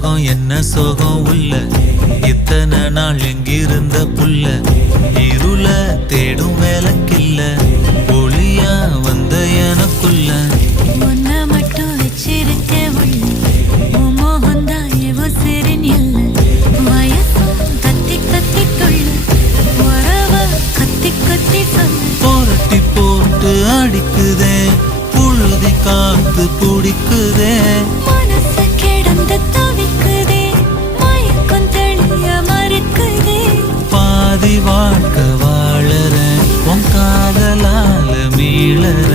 சோகம் என்ன சோகம் உள்ள இத்தனை நாள் எங்கிருந்த புல்ல இருள தேடும் வேலைக்கில்ல ஒளியா வந்த எனக்குள்ள ஒன்ன மட்டும் வச்சிருக்க உள்ள உன் மோகந்தான் எவோ சிறின் இல்ல வயசும் கத்தி கத்தி தொள்ள உறவ கத்தி கத்தி சொல்ல போரட்டி போட்டு அடிக்குதே புழுதி காத்து பிடிக்குதே மனசு கிடந்து தவிக்குதே மயக்கம் தெளிய மறுக்குதே பாதி வாழ்க்கை வாழற உன் காதலால மீளற